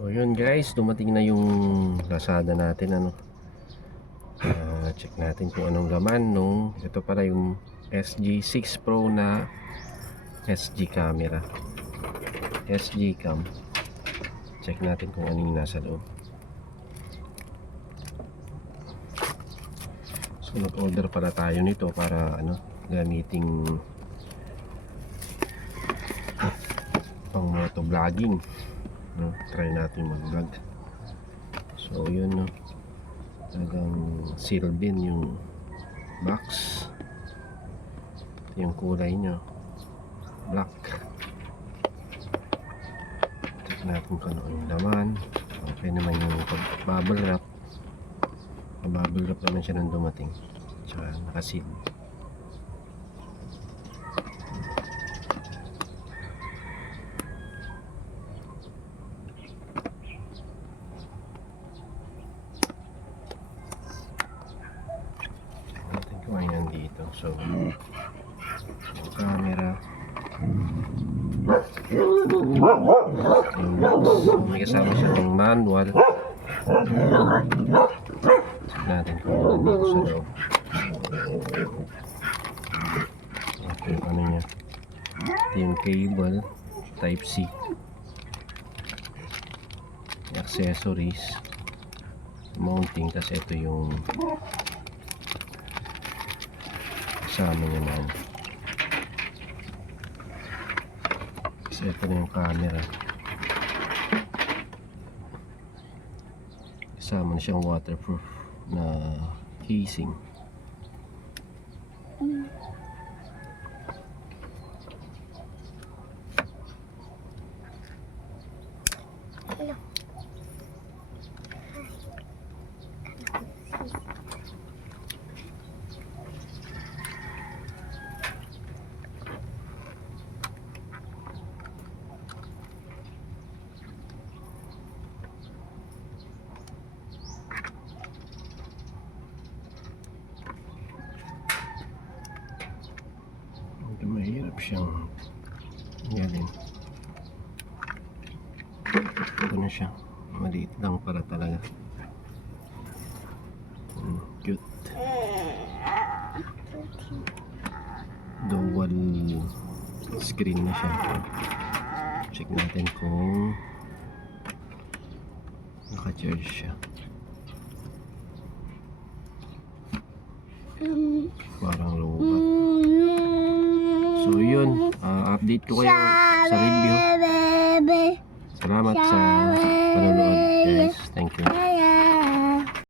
So yun guys, dumating na yung Lazada natin. Check natin kung anong laman nung ito pala yung SG6 Pro na SG camera, SG cam. Check natin kung anong nasa loob. So nag-order pala tayo nito para gamiting pang moto vlogging. Try natin mag-vlog. So yun, talagang seal bin yung box. Ito yung kulay nya, black. Check natin kung ano yung laman. Okay naman yung bubble wrap. Bubble wrap naman siya nung dumating, tsaka nakasil. Ay, nandito. So yung camera, may kasama siya ng manual. Check natin kung ano dito sa loob. Okay, ano niya, ito yung cable type C, accessories, mounting, kasi ito yung kasama niya na. Kasi ito na yung camera, kasama na siyang waterproof na casing. Mahirap siyang galin. Ito na siya, maliit lang para talaga. Cute. Dual screen na siya. Check natin kung naka-charge siya. Parang low-batt. So yun, update ko kayo sa review. Salamat sa panonood guys. Thank you.